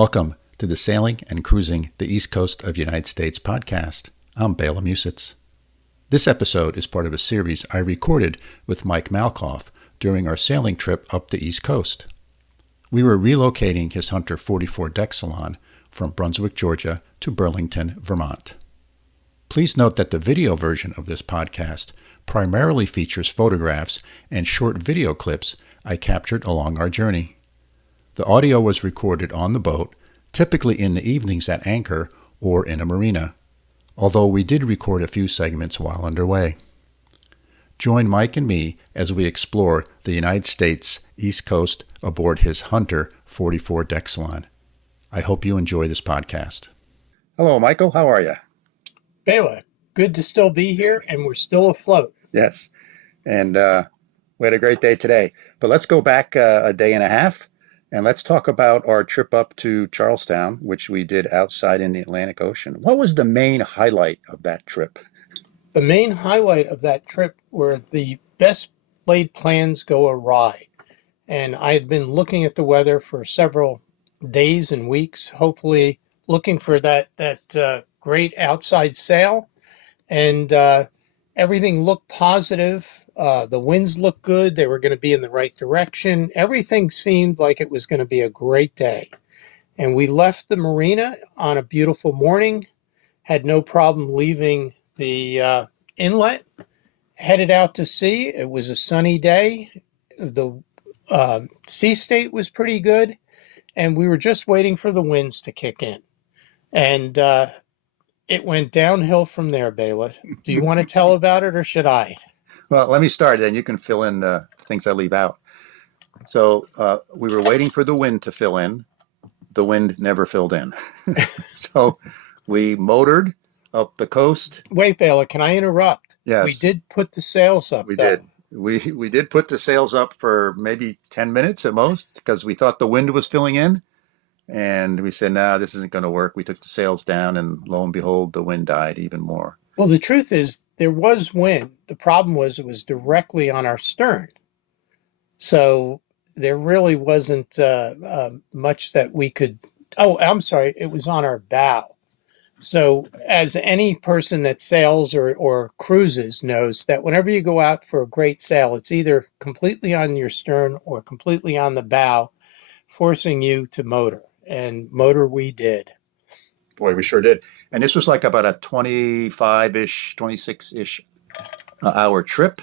Welcome to the Sailing and Cruising the East Coast of the United States podcast. I'm Bela Musits. This episode is part of a series I recorded with Mike Malekoff during our sailing trip up the East Coast. We were relocating his Hunter 44 Deck Salon from Brunswick, Georgia to Burlington, Vermont. Please note that the video version of this podcast primarily features photographs and short video clips I captured along our journey. The audio was recorded on the boat, typically in the evenings at anchor or in a marina, although we did record a few segments while underway. Join Mike and me as we explore the United States East Coast aboard his Hunter 44 Deck Salon. I hope you enjoy this podcast. Hello, Michael. How are you? Bela, good to still be here, and we're still afloat. Yes, and we had a great day today. But let's go back a day and a half. And let's talk about our trip up to Charleston, which we did outside in the Atlantic Ocean. What was the main highlight of that trip? The main highlight of that trip were the best laid plans go awry. And I had been looking at the weather for several days and weeks, hopefully looking for that great outside sail. And everything looked positive. The winds looked good. They were going to be in the right direction. Everything seemed like it was going to be a great day. And we left the marina on a beautiful morning, had no problem leaving the inlet, headed out to sea. It was a sunny day. The sea state was pretty good. And we were just waiting for the winds to kick in. And it went downhill from there, Bela. Do you want to tell about it or should I? Well, let me start, then you can fill in the things I leave out. So we were waiting for the wind to fill in. The wind never filled in. So we motored up the coast. Wait, Bela, can I interrupt? Yes. We did put the sails up. We did. We did put the sails up for maybe 10 minutes at most because we thought the wind was filling in. And we said, no, this isn't going to work. We took the sails down, and lo and behold, the wind died even more. Well, the truth is there was wind. The problem was it was directly on our stern. So there really wasn't much that we could... Oh, I'm sorry. It was on our bow. So as any person that sails or cruises knows that whenever you go out for a great sail, it's either completely on your stern or completely on the bow, forcing you to motor. And motor we did. Boy, we sure did. And this was like about a 25-ish, 26-ish hour trip,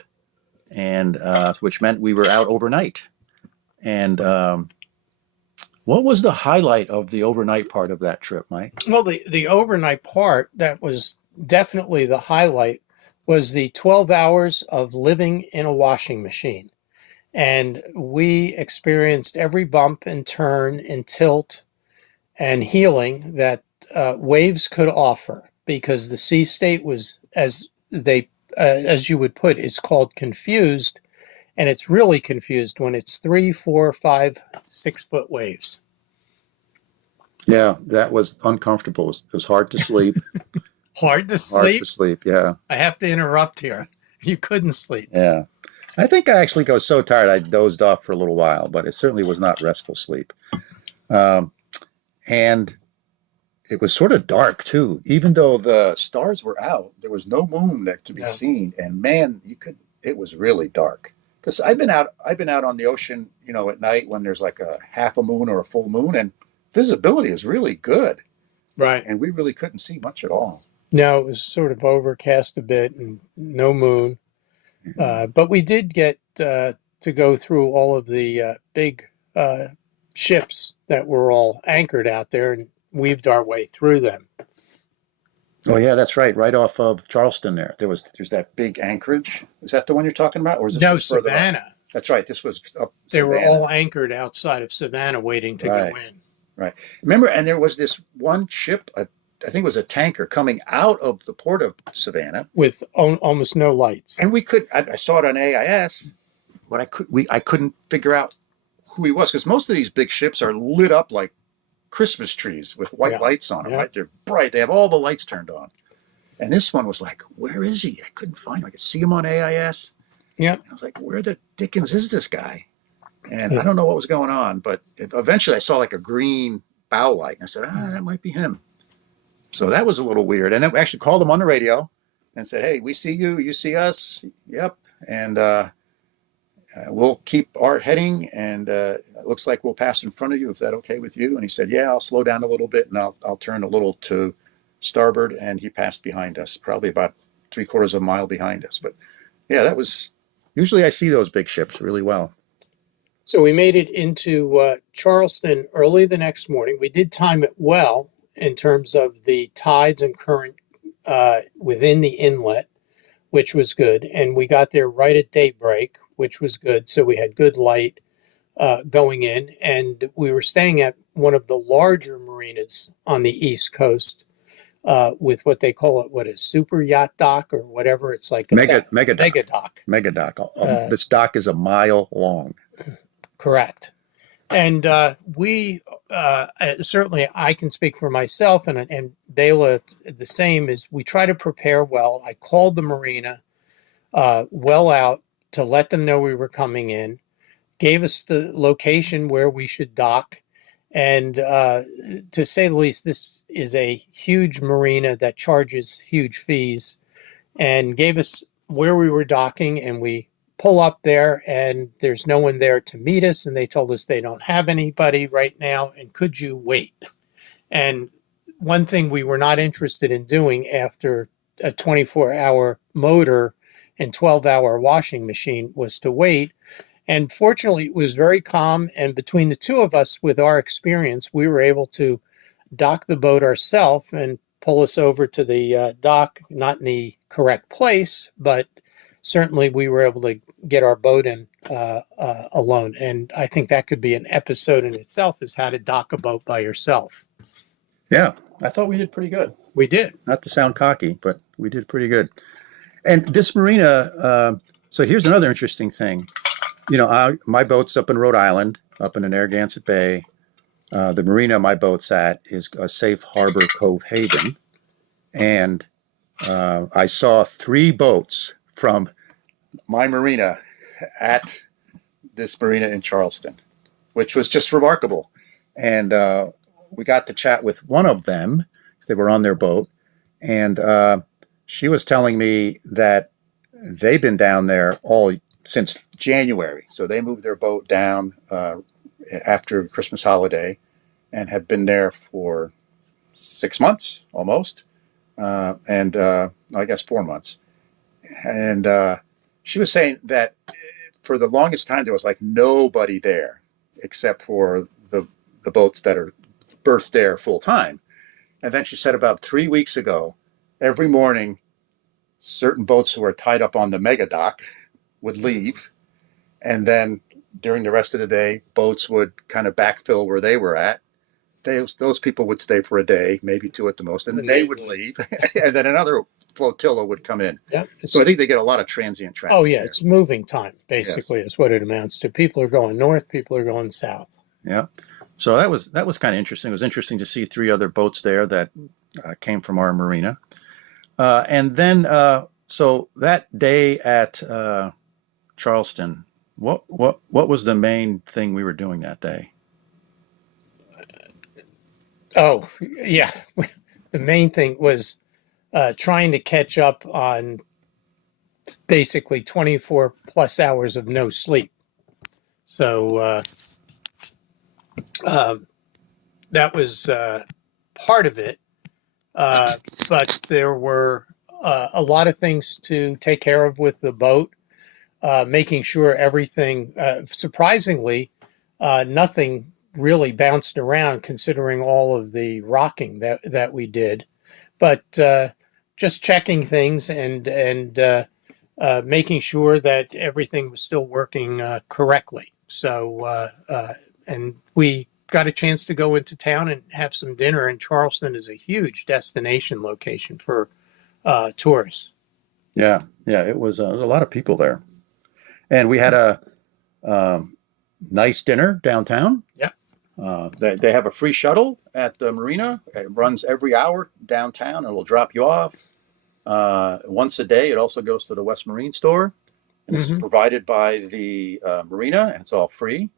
and which meant we were out overnight. And what was the highlight of the overnight part of that trip, Mike? Well, the overnight part that was definitely the highlight was the 12 hours of living in a washing machine. And we experienced every bump and turn and tilt and healing that waves could offer, because the sea state was, as you would put, it's called confused, and it's really confused when it's 3, 4, 5, 6 foot waves. Yeah, that was uncomfortable. It was hard to sleep. Hard to sleep? Hard to sleep, yeah. I have to interrupt here. You couldn't sleep. Yeah. I think I actually got so tired I dozed off for a little while, but it certainly was not restful sleep. And it was sort of dark too. Even though the stars were out, there was no moon there to be seen. And man, it was really dark. Because I've been out on the ocean, at night when there's like a half a moon or a full moon, and visibility is really good. Right. And we really couldn't see much at all. No, it was sort of overcast a bit and no moon. But we did get to go through all of the big ships that were all anchored out there and weaved our way through them. Oh yeah, that's right. Right off of Charleston there's that big anchorage. Is that the one you're talking about? Or is this no, Savannah. That's right. This was up They Savannah. were all anchored outside of Savannah waiting to go in. Right. Remember, and there was this one ship, I think it was a tanker, coming out of the port of Savannah. With almost no lights. And I saw it on AIS, but I couldn't figure out who he was, because most of these big ships are lit up like Christmas trees with white lights on them, right? They're bright. They have all the lights turned on. And this one was like, where is he? I couldn't find him. I could see him on AIS. Yeah. I was like, where the dickens is this guy? And I don't know what was going on, but eventually I saw like a green bow light. And I said, that might be him. So that was a little weird. And then we actually called him on the radio and said, hey, we see you. You see us. Yep. And we'll keep our heading. And it looks like we'll pass in front of you. Is that okay with you? And he said, yeah, I'll slow down a little bit and I'll turn a little to starboard. And he passed behind us, probably about 3/4 of a mile behind us. But yeah, that was, usually I see those big ships really well. So we made it into Charleston early the next morning. We did time it well in terms of the tides and current within the inlet, which was good. And we got there right at daybreak, which was good. So we had good light going in. And we were staying at one of the larger marinas on the East Coast with what they call it, what is super yacht dock or whatever. It's like mega dock. Mega dock. This dock is a mile long. Correct. And we certainly, I can speak for myself and Bela, the same, is we try to prepare well. I called the marina well out to let them know we were coming in, gave us the location where we should dock. And to say the least, this is a huge marina that charges huge fees, and gave us where we were docking. And we pull up there and there's no one there to meet us. And they told us they don't have anybody right now. And could you wait? And one thing we were not interested in doing after a 24-hour motor and 12-hour washing machine was to wait. And fortunately, it was very calm. And between the two of us, with our experience, we were able to dock the boat ourselves and pull us over to the dock, not in the correct place, but certainly we were able to get our boat in alone. And I think that could be an episode in itself, is how to dock a boat by yourself. Yeah, I thought we did pretty good. We did. Not to sound cocky, but we did pretty good. And this marina, so here's another interesting thing. You know, my boat's up in Rhode Island, up in the Narragansett Bay. The marina my boat's at is a Safe Harbor Cove Haven. And I saw 3 boats from my marina at this marina in Charleston, which was just remarkable. And we got to chat with one of them because they were on their boat. And she was telling me that they've been down there since January. So they moved their boat down after Christmas holiday and have been there for 6 months almost. And I guess 4 months. And she was saying that for the longest time, there was like nobody there except for the boats that are berthed there full time. And then she said about 3 weeks ago, every morning, certain boats who were tied up on the mega dock would leave. And then during the rest of the day, boats would kind of backfill where they were at. Those people would stay for a day, maybe 2 at the most, and then they would leave. And then another flotilla would come in. Yeah, so I think they get a lot of transient traffic. Oh, yeah, it's moving time, basically, is what it amounts to. People are going north, people are going south. Yeah. So that was kind of interesting. It was interesting to see 3 other boats there that came from our marina. And then, so that day at Charleston, what was the main thing we were doing that day? Oh, yeah. The main thing was trying to catch up on basically 24 plus hours of no sleep. So that was part of it. But there were a lot of things to take care of with the boat, making sure everything, surprisingly, nothing really bounced around considering all of the rocking that we did. But just checking things and making sure that everything was still working correctly. So, and we got a chance to go into town and have some dinner. And Charleston is a huge destination location for tourists. Yeah, it was a lot of people there. And we had a nice dinner downtown. Yeah. They have a free shuttle at the marina. It runs every hour downtown. It will drop you off once a day. It also goes to the West Marine store. And it's provided by the marina, and it's all free.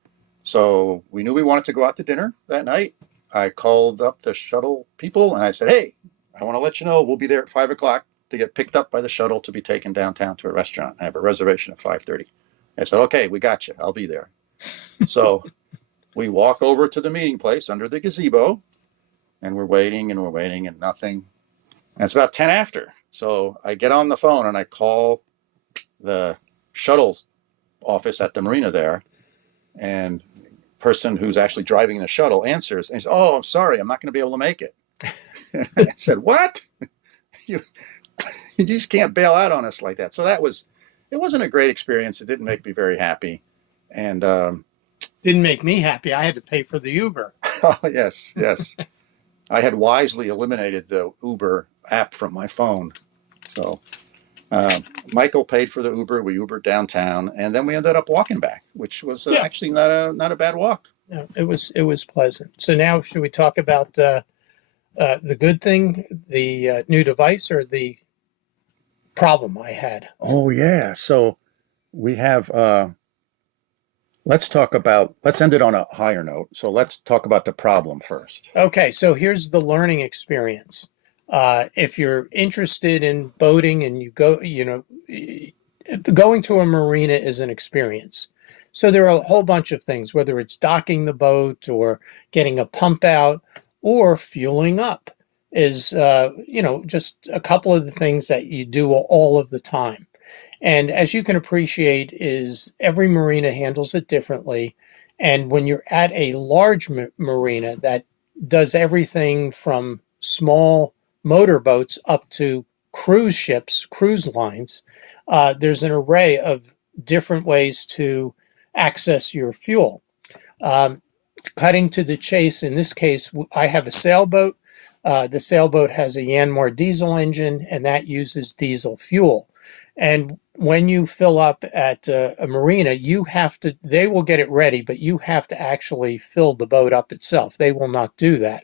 So we knew we wanted to go out to dinner that night. I called up the shuttle people and I said, hey, I want to let you know we'll be there at 5 o'clock to get picked up by the shuttle to be taken downtown to a restaurant. I have a reservation at 5:30. I said, okay, we got you. I'll be there. So we walk over to the meeting place under the gazebo, and we're waiting and nothing. And it's about 10 after. So I get on the phone and I call the shuttle office at the marina there, and the person who's actually driving the shuttle answers and he says, oh, I'm sorry, I'm not going to be able to make it. I said, what? You just can't bail out on us like that. So it wasn't a great experience. It didn't make me very happy. And didn't make me happy. I had to pay for the Uber. Oh, yes. I had wisely eliminated the Uber app from my phone. So Michael paid for the Uber. We Ubered downtown, and then we ended up walking back, which was actually not a bad walk. Yeah, it was pleasant. So now, should we talk about the good thing, the new device, or the problem I had? Oh yeah. So we have. Let's end it on a higher note. So let's talk about the problem first. Okay, so here's the learning experience. If you're interested in boating and you go, going to a marina is an experience. So there are a whole bunch of things, whether it's docking the boat or getting a pump out or fueling up is, just a couple of the things that you do all of the time. And as you can appreciate, is every marina handles it differently. And when you're at a large marina that does everything from small motorboats up to cruise ships, cruise lines, there's an array of different ways to access your fuel. Cutting to the chase, in this case, I have a sailboat. The sailboat has a Yanmar diesel engine, and that uses diesel fuel. And when you fill up at a marina, they will get it ready, but you have to actually fill the boat up itself. They will not do that.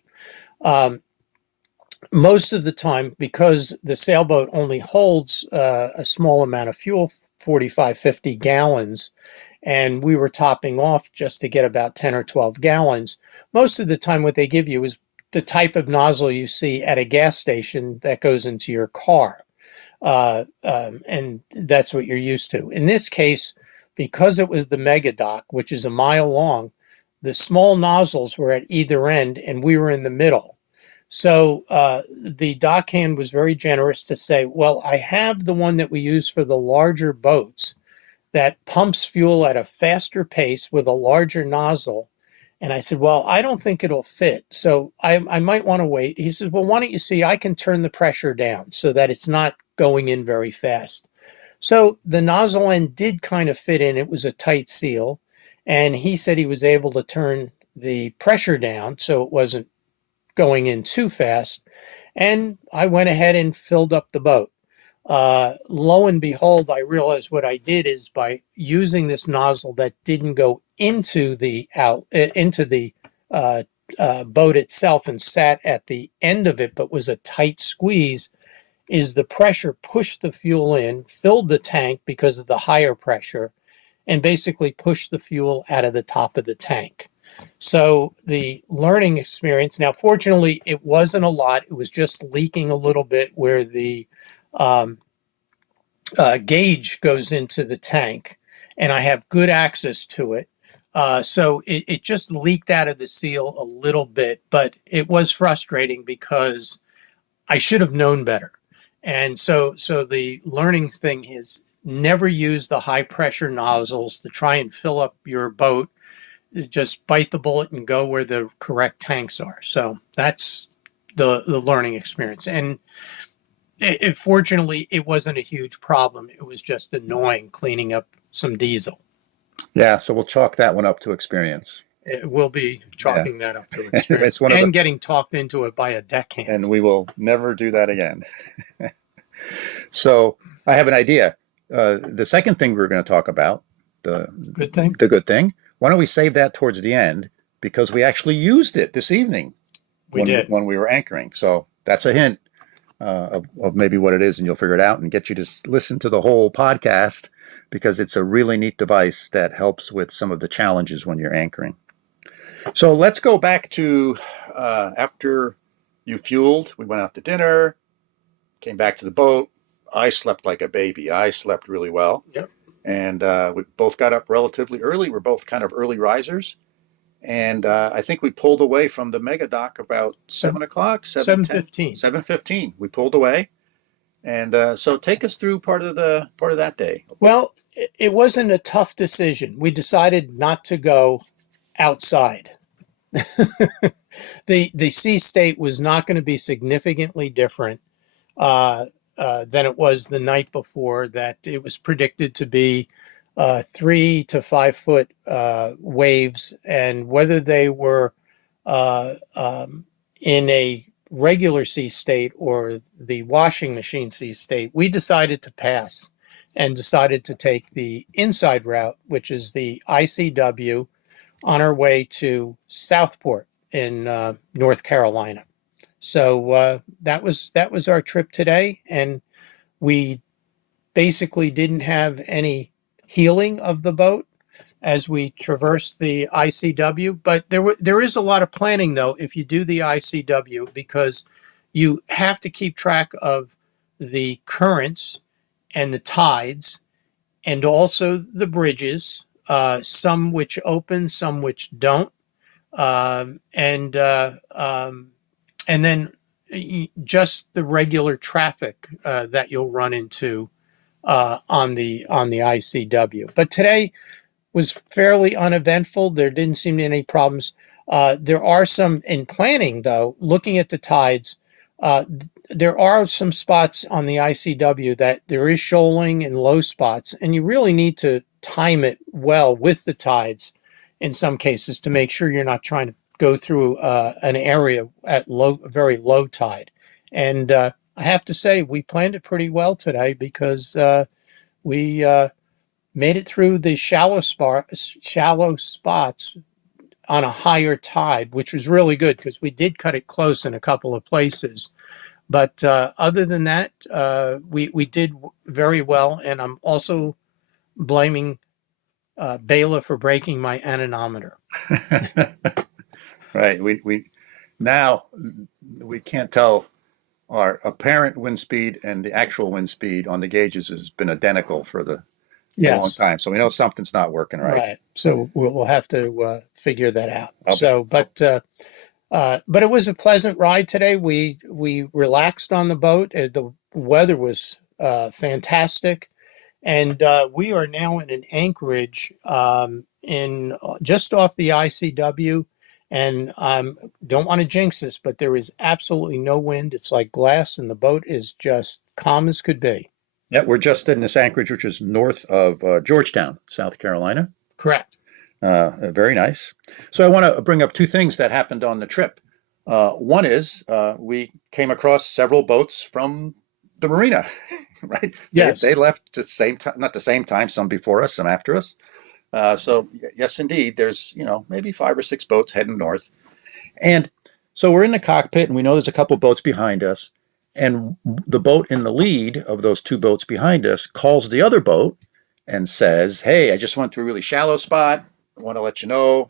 Most of the time, because the sailboat only holds a small amount of fuel, 45, 50 gallons, and we were topping off just to get about 10 or 12 gallons. Most of the time, what they give you is the type of nozzle you see at a gas station that goes into your car. And that's what you're used to. In this case, because it was the mega dock, which is a mile long, the small nozzles were at either end and we were in the middle. So the dockhand was very generous to say, well, I have the one that we use for the larger boats that pumps fuel at a faster pace with a larger nozzle. And I said, well, I don't think it'll fit. So I might want to wait. He says, well, why don't you see, I can turn the pressure down so that it's not going in very fast. So the nozzle end did kind of fit in. It was a tight seal. And he said he was able to turn the pressure down so it wasn't going in too fast. And I went ahead and filled up the boat. Lo and behold, I realized what I did is by using this nozzle that didn't go into the boat itself and sat at the end of it, but was a tight squeeze, is the pressure pushed the fuel in, filled the tank because of the higher pressure, and basically pushed the fuel out of the top of the tank. So the learning experience, now fortunately it wasn't a lot, it was just leaking a little bit where the gauge goes into the tank, and I have good access to it. So it just leaked out of the seal a little bit, but it was frustrating because I should have known better. And so the learning thing is never use the high pressure nozzles to try and fill up your boat. Just bite the bullet and go where the correct tanks are. So that's the learning experience. And fortunately, it wasn't a huge problem. It was just annoying cleaning up some diesel. Yeah, so we'll chalk that one up to experience. It will be chalking that up to experience and getting talked into it by a deckhand. And we will never do that again. So I have an idea. The second thing we're going to talk about, the good thing. Why don't we save that towards the end, because we actually used it this evening when we were anchoring. So that's a hint of maybe what it is, and you'll figure it out and get you to listen to the whole podcast, because it's a really neat device that helps with some of the challenges when you're anchoring. So let's go back to after you fueled, we went out to dinner, came back to the boat. I slept like a baby. I slept really well. Yep. And we both got up relatively early. We're both kind of early risers. And I think we pulled away from the mega dock about 7 o'clock, 7:15. 7:15. We pulled away. And so take us through part of that day. Well, it wasn't a tough decision. We decided not to go outside. The sea state was not going to be significantly different than it was the night before. That it was predicted to be 3 to 5 foot waves, and whether they were in a regular sea state or the washing machine sea state, we decided to pass and decided to take the inside route, which is the ICW, on our way to Southport in North Carolina. So that was our trip today, and we basically didn't have any heeling of the boat as we traversed the ICW. But there is a lot of planning, though, if you do the ICW, because you have to keep track of the currents and the tides, and also the bridges, some which open, some which don't, and then just the regular traffic that you'll run into on the ICW. But today was fairly uneventful. There didn't seem to be any problems. There are some in planning, though. Looking at the tides, there are some spots on the ICW that there is shoaling and low spots, and you really need to time it well with the tides in some cases to make sure you're not trying to go through an area at very low tide. And I have to say, we planned it pretty well today, because we made it through the shallow spots on a higher tide, which was really good because we did cut it close in a couple of places. But other than that, we did very well, and I'm also blaming Bela for breaking my anemometer. Right. We now we can't tell our apparent wind speed and the actual wind speed on the gauges has been identical for a long time. So we know something's not working right. Right. So we'll have to figure that out. Okay. So, but it was a pleasant ride today. We relaxed on the boat. The weather was fantastic, and we are now in an anchorage in just off the ICW. And don't want to jinx this, but there is absolutely no wind. It's like glass, and the boat is just calm as could be. Yeah, we're just in this anchorage, which is north of Georgetown, South Carolina. Correct. Very nice. So I want to bring up two things that happened on the trip. One is we came across several boats from the marina, right? Yes. They left at the same time, not the same time, some before us, some after us. So yes, indeed, there's, maybe 5 or 6 boats heading north. And so we're in the cockpit, and we know there's a couple boats behind us. And the boat in the lead of those 2 boats behind us calls the other boat and says, "Hey, I just went through a really shallow spot. I want to let you know,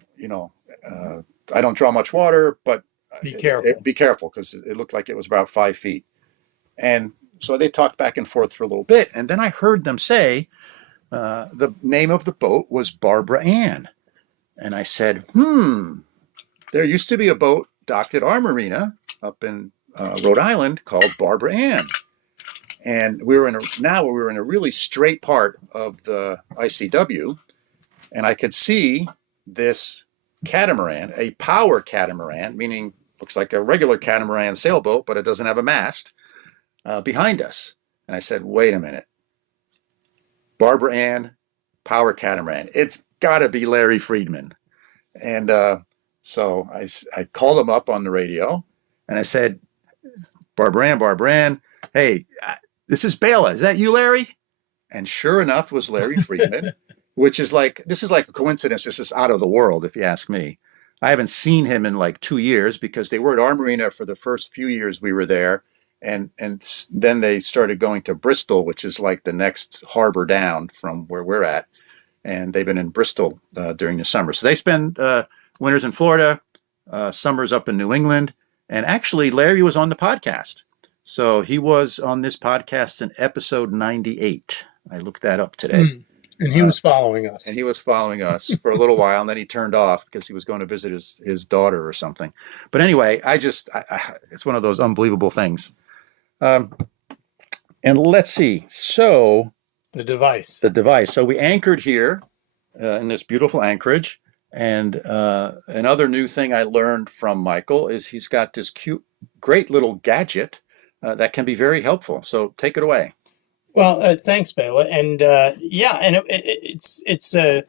I don't draw much water, but be careful. Be careful," because it looked like it was about 5 feet. And so they talked back and forth for a little bit. And then I heard them say the name of the boat was Barbara Ann. And I said, there used to be a boat docked at our marina up in Rhode Island called Barbara Ann. And we were in a really straight part of the ICW, and I could see this catamaran, a power catamaran, meaning looks like a regular catamaran sailboat, but it doesn't have a mast, behind us. And I said, wait a minute. Barbara Ann, power catamaran. It's got to be Larry Friedman. And so I called him up on the radio, and I said, Barbara Ann, hey, this is Bela. Is that you, Larry? And sure enough, it was Larry Friedman, this is like a coincidence. This is out of the world, if you ask me. I haven't seen him in like 2 years, because they were at our marina for the first few years we were there. And then they started going to Bristol, which is like the next harbor down from where we're at. And they've been in Bristol during the summer. So they spend winters in Florida, summers up in New England. And actually, Larry was on the podcast. So he was on this podcast in episode 98. I looked that up today. And he was following us. And he was following us for a little while, and then he turned off because he was going to visit his daughter or something. But anyway, it's one of those unbelievable things. And let's see. So the device. So we anchored here in this beautiful anchorage. And another new thing I learned from Michael is he's got this great little gadget that can be very helpful. So take it away. Well, thanks, Bela. And it's an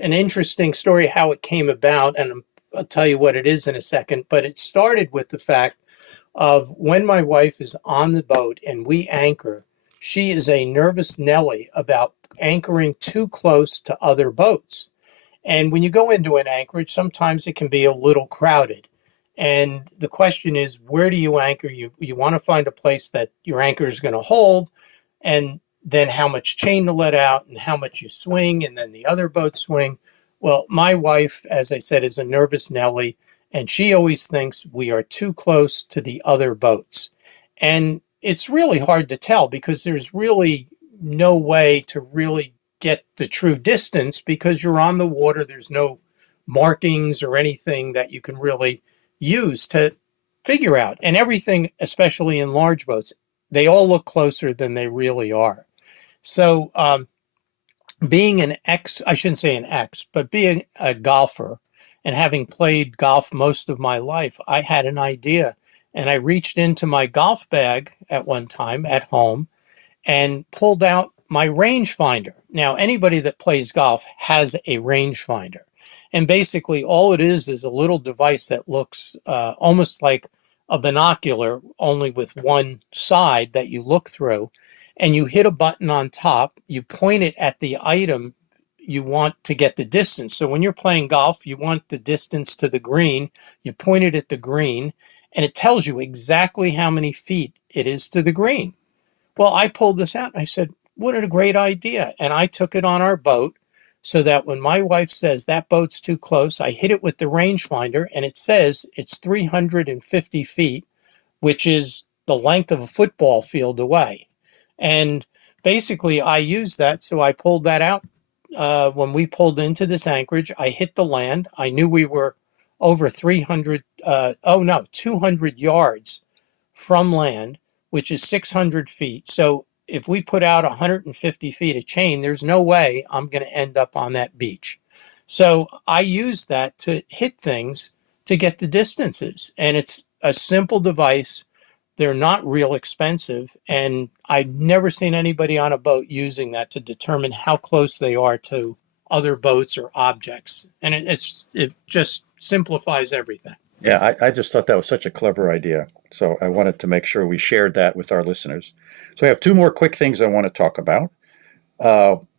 interesting story how it came about, and I'll tell you what it is in a second. But it started with the fact of when my wife is on the boat and we anchor, she is a nervous Nelly about anchoring too close to other boats. And when you go into an anchorage, sometimes it can be a little crowded. And the question is, where do you anchor? You want to find a place that your anchor is going to hold, and then how much chain to let out and how much you swing, and then the other boat swing. Well, my wife, as I said, is a nervous Nelly, and she always thinks we are too close to the other boats. And it's really hard to tell because there's really no way to really get the true distance because you're on the water. There's no markings or anything that you can really use to figure out. And everything, especially in large boats, they all look closer than they really are. So being I shouldn't say an ex, but being a golfer and having played golf most of my life, I had an idea. And I reached into my golf bag at one time at home and pulled out my rangefinder. Now, anybody that plays golf has a rangefinder. And basically all it is a little device that looks almost like a binocular, only with one side that you look through, and you hit a button on top, you point it at the item you want to get the distance. So when you're playing golf, you want the distance to the green, you point it at the green, and it tells you exactly how many feet it is to the green. Well, I pulled this out and I said, what a great idea. And I took it on our boat so that when my wife says that boat's too close, I hit it with the rangefinder and it says it's 350 feet, which is the length of a football field away. And basically I used that. So I pulled that out. When we pulled into this anchorage, I hit the land. I knew we were over 200 yards from land, which is 600 feet. So if we put out 150 feet of chain, there's no way I'm going to end up on that beach. So I use that to hit things to get the distances. And it's a simple device. They're not real expensive. And I've never seen anybody on a boat using that to determine how close they are to other boats or objects. And it just simplifies everything. Yeah, I just thought that was such a clever idea. So I wanted to make sure we shared that with our listeners. So I have two more quick things I want to talk about.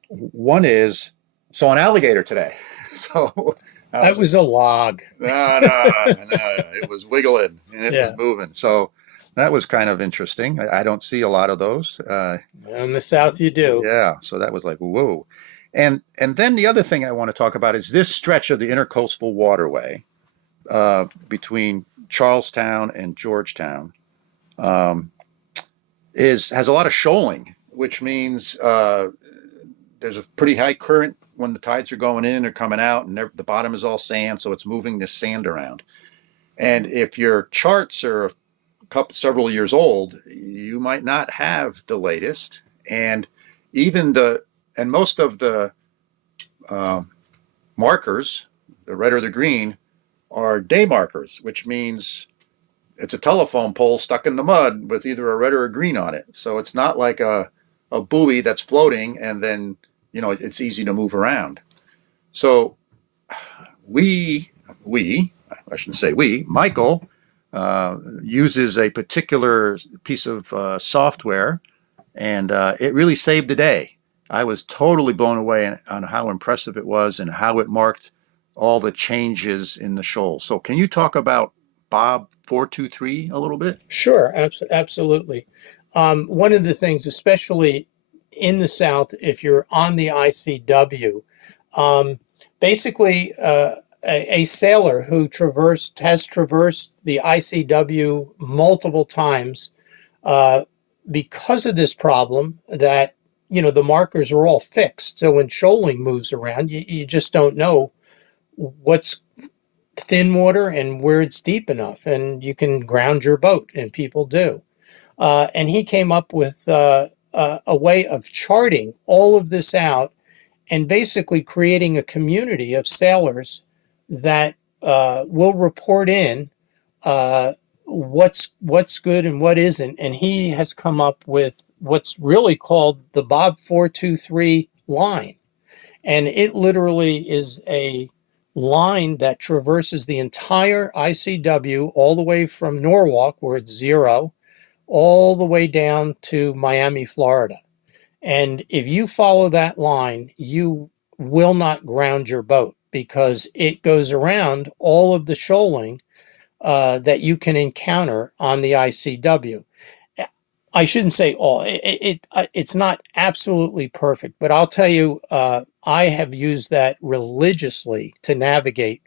One is, saw an alligator today. So that was a log. No, it was wiggling and it was moving. So that was kind of interesting. I don't see a lot of those. In the South, you do. Yeah, so that was like, whoa. And then the other thing I want to talk about is this stretch of the Intercoastal Waterway between Charlestown and Georgetown has a lot of shoaling, which means there's a pretty high current when the tides are going in or coming out, and the bottom is all sand, so it's moving this sand around. And if your charts are several years old, you might not have the latest, and most of the markers, the red or the green, are day markers, which means it's a telephone pole stuck in the mud with either a red or a green on it. So it's not like a buoy that's floating and then, it's easy to move around. So I shouldn't say Michael uses a particular piece of software, and it really saved the day. I was totally blown away on how impressive it was and how it marked all the changes in the shoal. So can you talk about Bob 423 a little bit? Sure, absolutely. One of the things, especially in the South, if you're on the ICW, basically a sailor who has traversed the ICW multiple times uh, because of this problem that, the markers are all fixed. So when shoaling moves around, you just don't know what's thin water and where it's deep enough. And you can ground your boat, and people do. And he came up with a way of charting all of this out and basically creating a community of sailors that will report in what's good and what isn't. And he has come up with what's really called the Bob 423 line. And it literally is a line that traverses the entire ICW all the way from Norwalk, where it's 0, all the way down to Miami, Florida. And if you follow that line, you will not ground your boat because it goes around all of the shoaling that you can encounter on the ICW. I shouldn't say all. It's not absolutely perfect, but I'll tell you, I have used that religiously to navigate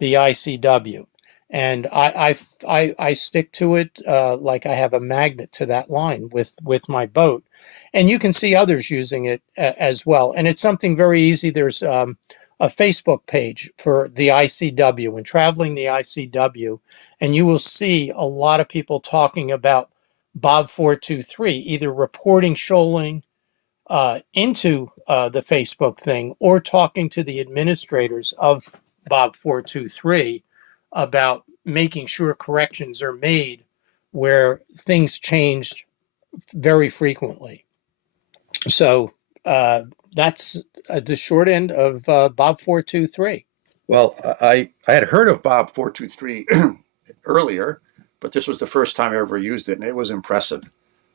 the ICW, and I stick to it like I have a magnet to that line with my boat, and you can see others using it as well. And it's something very easy. There's a Facebook page for the ICW and traveling the ICW, and you will see a lot of people talking about Bob 423, either reporting shoaling into the Facebook thing or talking to the administrators of Bob 423 about making sure corrections are made where things change very frequently. So that's the short end of Bob 423. Well, I had heard of Bob 423 earlier, but this was the first time I ever used it, and it was impressive.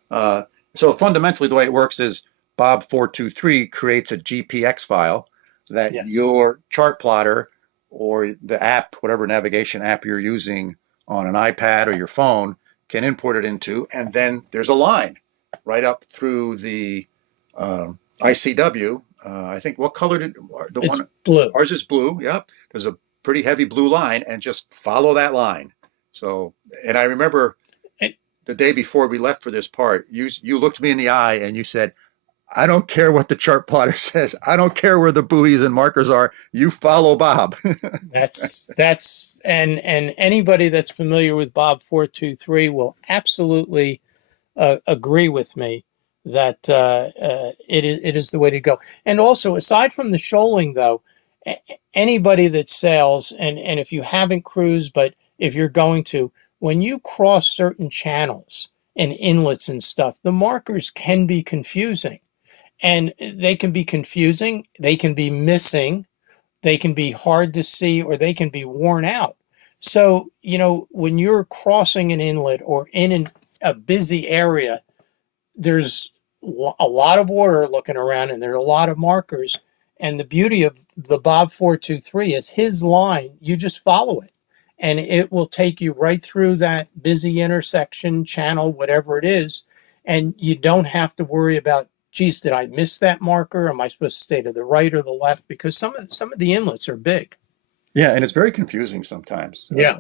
So fundamentally, the way it works is Bob 423 creates a GPX file that your chart plotter or the app, whatever navigation app you're using on an iPad or your phone, can import it into, and then there's a line right up through the ICW. I think, what color did it's blue. Ours is blue. Yep. There's a pretty heavy blue line, and just follow that line. So, and I remember the day before we left for this part, you looked me in the eye and you said, I don't care what the chart plotter says. I don't care where the buoys and markers are. You follow Bob. and anybody that's familiar with Bob 423 will absolutely agree with me that it is the way to go. And also, aside from the shoaling, though, anybody that sails, and if you haven't cruised, but if you're going to, when you cross certain channels and inlets and stuff, the markers can be confusing. And they can be confusing, they can be missing, they can be hard to see, or they can be worn out. So, when you're crossing an inlet or in a busy area, there's a lot of water looking around and there are a lot of markers. And the beauty of the Bob 423 is his line, you just follow it. And it will take you right through that busy intersection, channel, whatever it is. And you don't have to worry about, geez, did I miss that marker? Am I supposed to stay to the right or the left? Because some of the inlets are big. Yeah, and it's very confusing sometimes. Yeah.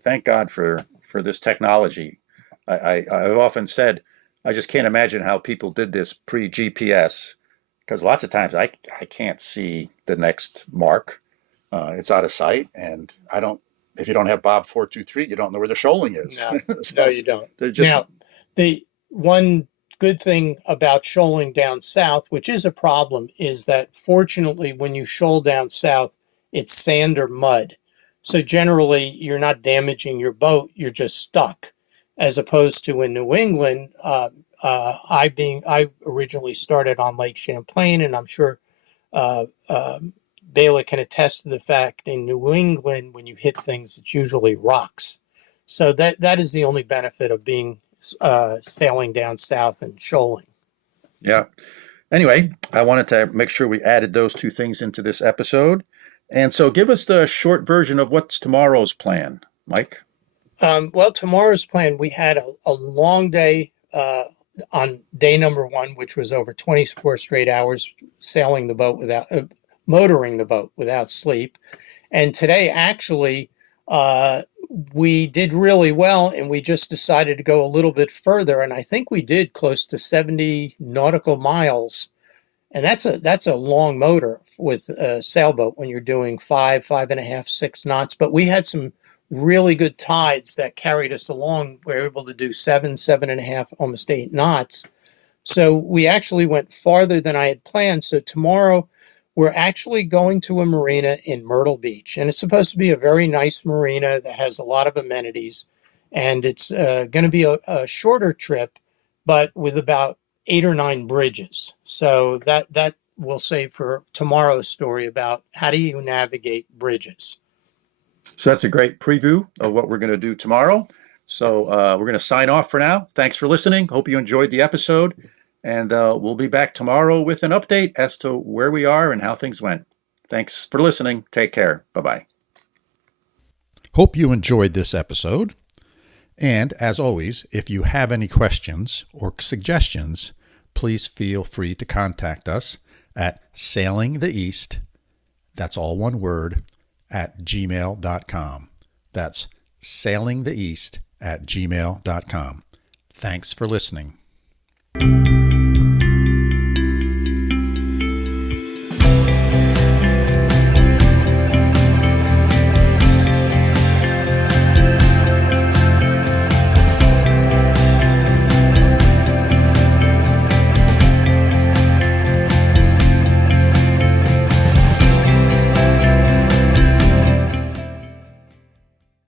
Thank God for this technology. I've often said, I just can't imagine how people did this pre-GPS, because lots of times I can't see the next mark. It's out of sight, and if you don't have Bob 423, you don't know where the shoaling is. No, so no, you don't. Now, the one good thing about shoaling down south, which is a problem, is that fortunately when you shoal down south, it's sand or mud. So generally you're not damaging your boat, you're just stuck. As opposed to in New England, I originally started on Lake Champlain, and I'm sure Bela can attest to the fact in New England, when you hit things, it's usually rocks. So that is the only benefit of being sailing down south and shoaling. Yeah. Anyway, I wanted to make sure we added those two things into this episode. And so give us the short version of what's tomorrow's plan, Mike. Well, tomorrow's plan, we had a long day on day number 1, which was over 24 straight hours sailing the boat motoring the boat without sleep. And today, actually, we did really well, and we just decided to go a little bit further. And I think we did close to 70 nautical miles. And that's a long motor with a sailboat when you're doing 5.5, 6 knots. But we had some really good tides that carried us along. We were able to do 7.5, almost 8 knots. So we actually went farther than I had planned. So tomorrow we're actually going to a marina in Myrtle Beach. And it's supposed to be a very nice marina that has a lot of amenities. And it's going to be a shorter trip, but with about 8 or 9 bridges. So that we'll save for tomorrow's story about how do you navigate bridges. So that's a great preview of what we're going to do tomorrow. So we're going to sign off for now. Thanks for listening. Hope you enjoyed the episode. And we'll be back tomorrow with an update as to where we are and how things went. Thanks for listening. Take care. Bye-bye. Hope you enjoyed this episode. And as always, if you have any questions or suggestions, please feel free to contact us at sailingtheeast, that's all one word, at gmail.com. That's sailingtheeast at gmail.com. Thanks for listening.